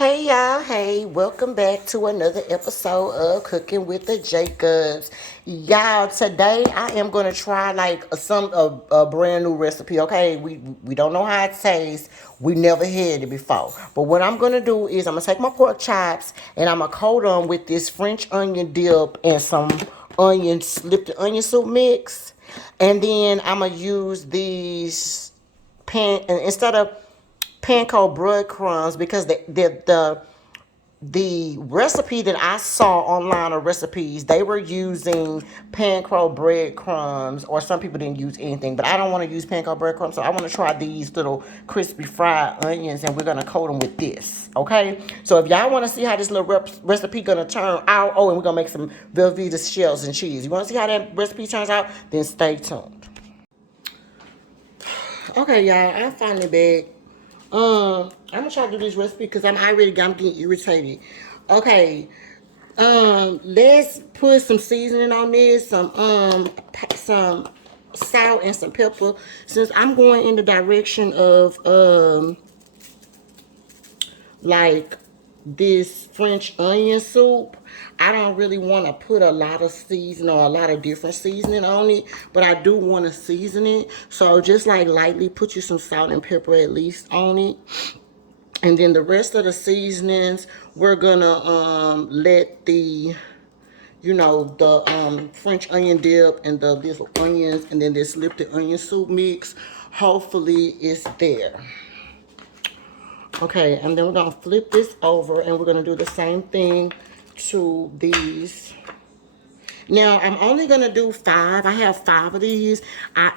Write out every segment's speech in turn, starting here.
Hey y'all, hey, welcome back to another episode of Cooking with the Jacobs. Y'all, today I am gonna try like a brand new recipe. Okay, we don't know how it tastes. We never had it before. But what I'm gonna do is I'm gonna take my pork chops and I'm gonna coat them with this French onion dip and some slip the onion soup mix. And then I'm gonna use these instead of panko breadcrumbs because the recipe that I saw online of recipes, they were using panko breadcrumbs, or some people didn't use anything, but I don't want to use panko breadcrumbs, so I want to try these little crispy fried onions, and we're going to coat them with this, okay? So if y'all want to see how this little recipe going to turn out, and we're going to make some Velveeta shells and cheese. You want to see how that recipe turns out? Then stay tuned. Okay, y'all, I'm finally back. I'm gonna try to do this recipe because I'm getting irritated. Okay, let's put some seasoning on this, some salt and some pepper. Since I'm going in the direction of like this French onion soup, I don't really want to put a lot of seasoning or a lot of different seasoning on it, but I do want to season it. So just like lightly put you some salt and pepper at least on it. And then the rest of the seasonings, we're gonna let the French onion dip and the little onions and then this lifted onion soup mix, hopefully it's there. Okay, and then we're gonna flip this over and we're gonna do the same thing to these. Now, I'm only going to do 5. I have 5 of these.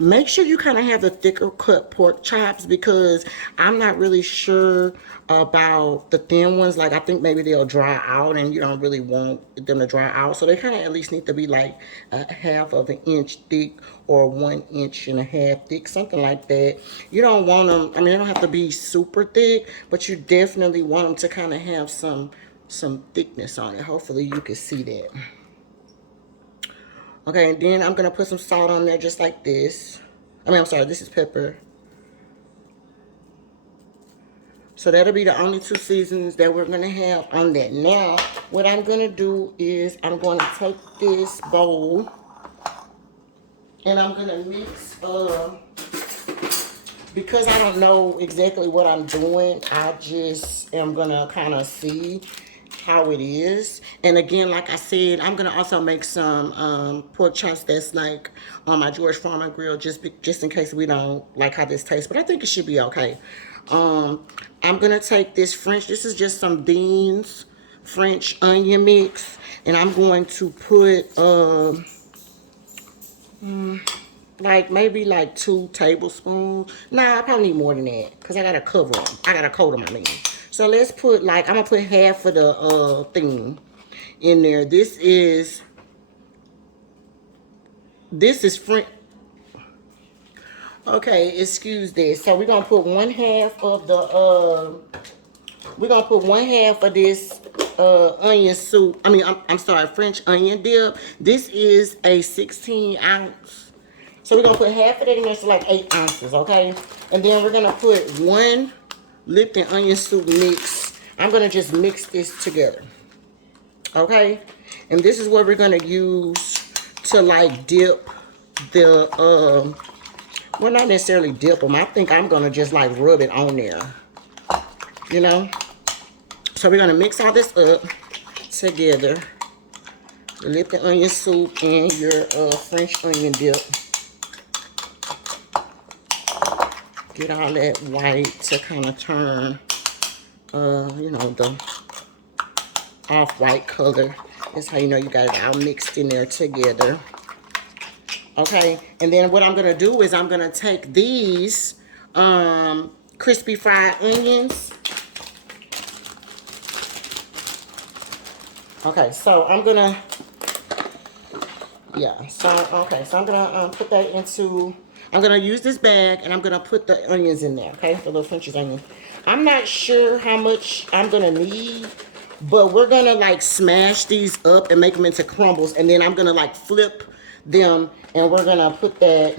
Make sure you kind of have the thicker cut pork chops because I'm not really sure about the thin ones. Like, I think maybe they'll dry out and you don't really want them to dry out. So they kind of at least need to be like a half of an inch thick or 1.5 inches thick, something like that. You don't want them, I mean, they don't have to be super thick, but you definitely want them to kind of have some thickness on it. Hopefully you can see that. Okay, and then I'm going to put some salt on there just like this. I'm sorry, this is pepper. So that'll be the only 2 seasonings that we're going to have on that. Now, what I'm going to do is I'm going to take this bowl and I'm going to mix, because I don't know exactly what I'm doing, I just am going to kind of see how it is. And again, like I said, I'm gonna also make some pork chops that's like on my George Foreman grill, just in case we don't like how this tastes, but I think it should be okay. I'm gonna take this this is just some beans French onion mix, and I'm going to put like maybe like 2 tablespoons. Nah, I probably need more than that because I gotta cover them. I gotta coat them, I mean. So let's put like, I'm gonna put half of the thing in there. This is French. Okay, excuse this. So we're gonna put 1/2 of the this onion soup. I'm sorry, French onion dip. This is a 16 ounce. So we're gonna put half of that in there, so like 8 ounces, okay? And then we're gonna put 1 Lipton onion soup mix. I'm gonna just mix this together, okay? And this is what we're gonna use to like dip the, well, not necessarily dip them. I think I'm gonna just like rub it on there, you know? So we're gonna mix all this up together. The Lipton onion soup and your French onion dip. Get all that white to kind of turn, the off-white color. That's how you know you got it all mixed in there together. Okay, and then what I'm gonna do is I'm gonna take these crispy fried onions. Okay, so I'm gonna, so I'm gonna put that into, I'm gonna use this bag and I'm gonna put the onions in there, okay, the little French's onion. I'm not sure how much I'm gonna need, but we're gonna like smash these up and make them into crumbles, and then I'm gonna like flip them and we're gonna put that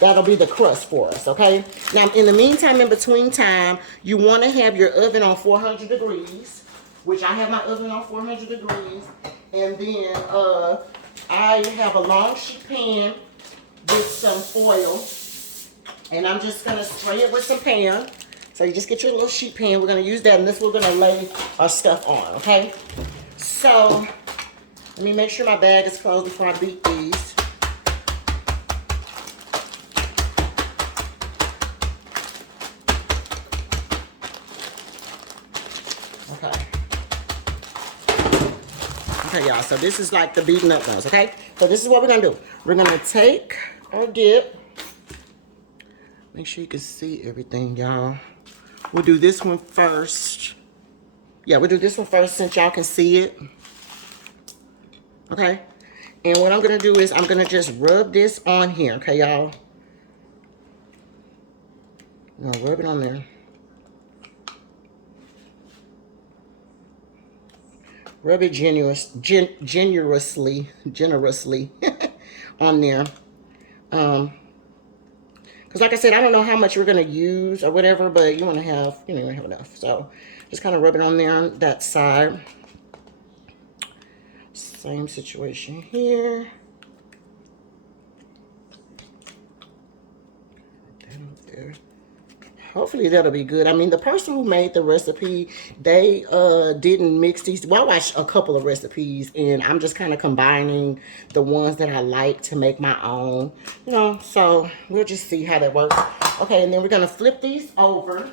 That'll be the crust for us, okay? Now, in the meantime, in between time, you want to have your oven on 400 degrees, which I have my oven on 400 degrees. And then I have a long sheet pan with some foil. And I'm just going to spray it with some pan. So you just get your little sheet pan. We're going to use that, and this we're going to lay our stuff on, okay? So let me make sure my bag is closed before I beat these. Okay. Okay, y'all. So this is like the beaten up ones, okay? So this is what we're going to do. We're going to take our dip. Make sure you can see everything, y'all. We'll do this one first. Yeah, we'll do this one first since y'all can see it. Okay? And what I'm going to do is I'm going to just rub this on here. Okay, y'all? I'm going to rub it on there. Rub it generously on there. Because like I said, I don't know how much we're going to use or whatever, but you want to have, you know, you have enough. So just kind of rub it on there on that side. Same situation here. There. Hopefully that'll be good. I mean, the person who made the recipe, they didn't mix these. Well, I watched a couple of recipes, and I'm just kind of combining the ones that I like to make my own. You know, so we'll just see how that works. Okay, and then we're going to flip these over.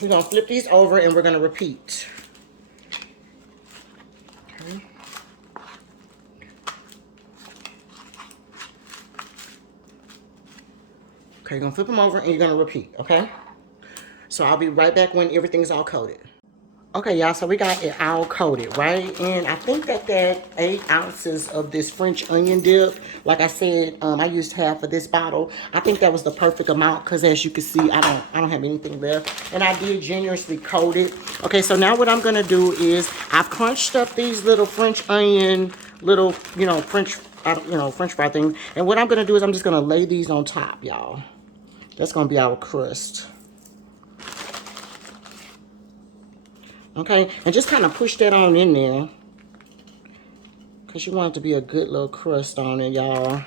We're going to flip these over, and we're going to repeat. Okay. Okay, you're going to flip them over and you're going to repeat, okay? So I'll be right back when everything's all coated. Okay, y'all, so we got it all coated, right? And I think that 8 ounces of this French onion dip, like I said, I used half of this bottle. I think that was the perfect amount because as you can see, I don't have anything left. And I did generously coat it. Okay, so now what I'm going to do is I've crunched up these little French onion, little, you know, French fry thing. And what I'm going to do is I'm just going to lay these on top, y'all. That's going to be our crust. Okay, and just kind of push that on in there. Because you want it to be a good little crust on it, y'all.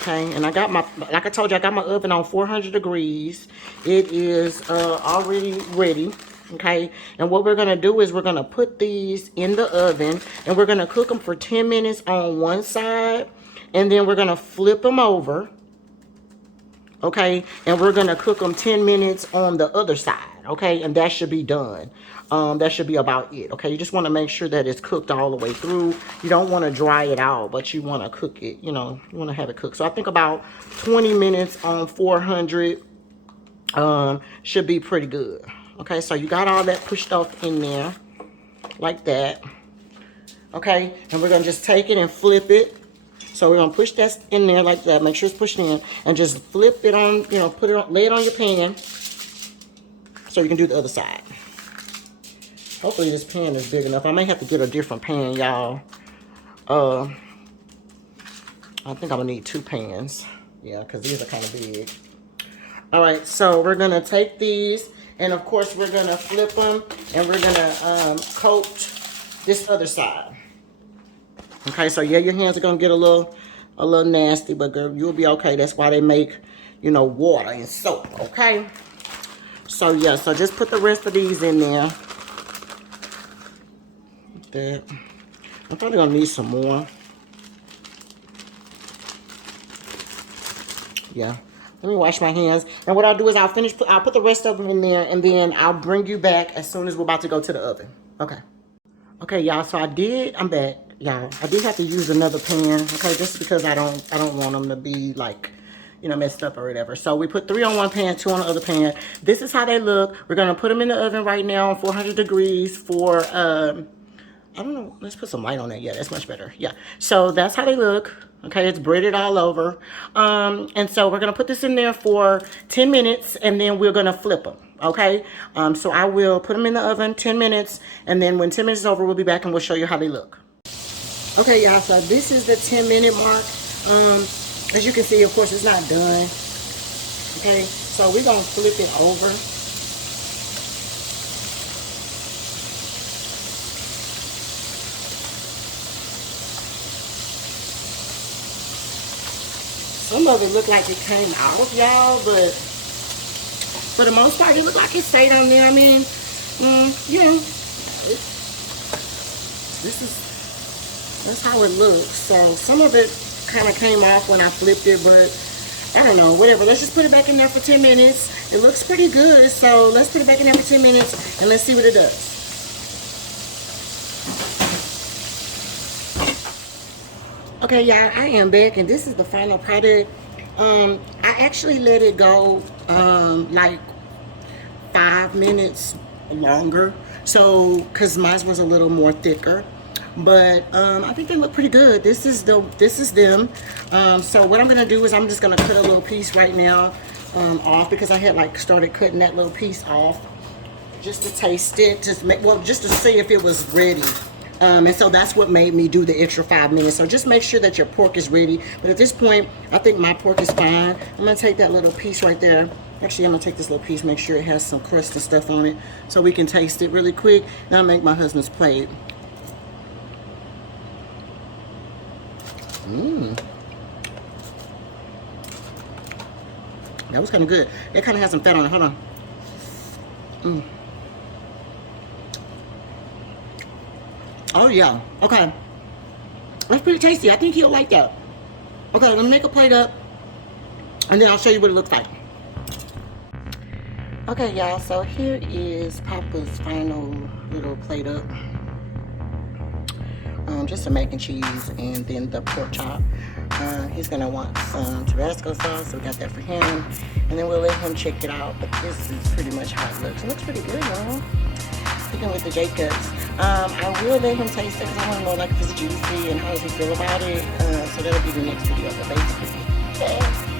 Okay, and I got my, like I told you, I got my oven on 400 degrees. It is already ready. Okay, and what we're going to do is we're going to put these in the oven. And we're going to cook them for 10 minutes on one side. And then we're going to flip them over. Okay, and we're going to cook them 10 minutes on the other side. Okay, and that should be done. That should be about it. Okay, you just want to make sure that it's cooked all the way through. You don't want to dry it out, but you want to cook it. You know, you want to have it cooked. So I think about 20 minutes on 400 should be pretty good. Okay, so you got all that pushed off in there like that. Okay, and we're going to just take it and flip it. So we're going to push that in there like that. Make sure it's pushed in. And just flip it on, you know, put it on, lay it on your pan. So you can do the other side. Hopefully this pan is big enough. I may have to get a different pan, y'all. I think I'm going to need 2 pans. Yeah, because these are kind of big. Alright, so we're going to take these. And of course we're going to flip them. And we're going to coat this other side. Okay, so yeah, your hands are gonna get a little nasty, but girl, you'll be okay. That's why they make, you know, water and soap. Okay. So yeah, so just put the rest of these in there. Like that. I'm probably gonna need some more. Yeah. Let me wash my hands. And what I'll do is I'll put the rest of them in there, and then I'll bring you back as soon as we're about to go to the oven. Okay. Okay, y'all. So I'm back. Y'all, I did have to use another pan, okay, just because I don't want them to be like, you know, messed up or whatever. So we put 3 on one pan, 2 on the other pan. This is how they look. We're gonna put them in the oven right now on 400 degrees for I don't know, let's put some light on it. Yeah, that's much better. Yeah, so that's how they look. Okay, it's breaded all over. And so we're gonna put this in there for 10 minutes, and then we're gonna flip them. Okay, so I will put them in the oven 10 minutes, and then when 10 minutes is over, we'll be back and we'll show you how they look. Okay, y'all, so this is the 10-minute mark. As you can see, of course, it's not done. Okay, so we're gonna flip it over. Some of it looked like it came out, y'all, but for the most part, it looked like it stayed on there. I mean, you know, that's how it looks. So some of it kind of came off when I flipped it, but I don't know, whatever. Let's just put it back in there for 10 minutes. It looks pretty good, so let's put it back in there for 10 minutes and let's see what it does. Okay, y'all, I am back, and this is the final product. I actually let it go like 5 minutes longer, so because mine was a little more thicker, but I think they look pretty good. This is them. So what I'm gonna do is I'm just gonna cut a little piece right now off, because I had like started cutting that little piece off just to taste it, just to see if it was ready. And so that's what made me do the extra 5 minutes. So just make sure that your pork is ready. But at this point, I think my pork is fine. I'm gonna take that little piece right there. Actually, I'm gonna take this little piece, make sure it has some crust and stuff on it, so we can taste it really quick. And I'll make my husband's plate. That was kind of good. It kind of has some fat on it. Hold on. Oh yeah, okay. That's pretty tasty. I think he'll like that. Okay, let me make a plate up, and then I'll show you what it looks like. Okay, y'all, so here is Papa's final little plate up. Just some mac and cheese and then the pork chop. He's gonna want some Tabasco sauce, so we got that for him. And then we'll let him check it out, but this is pretty much how it looks. It looks pretty good, y'all. Speaking with the Jacobs, I will let him taste it because I want to know like if it's juicy and how does he feel about it. So that'll be the next video. But basically, yeah.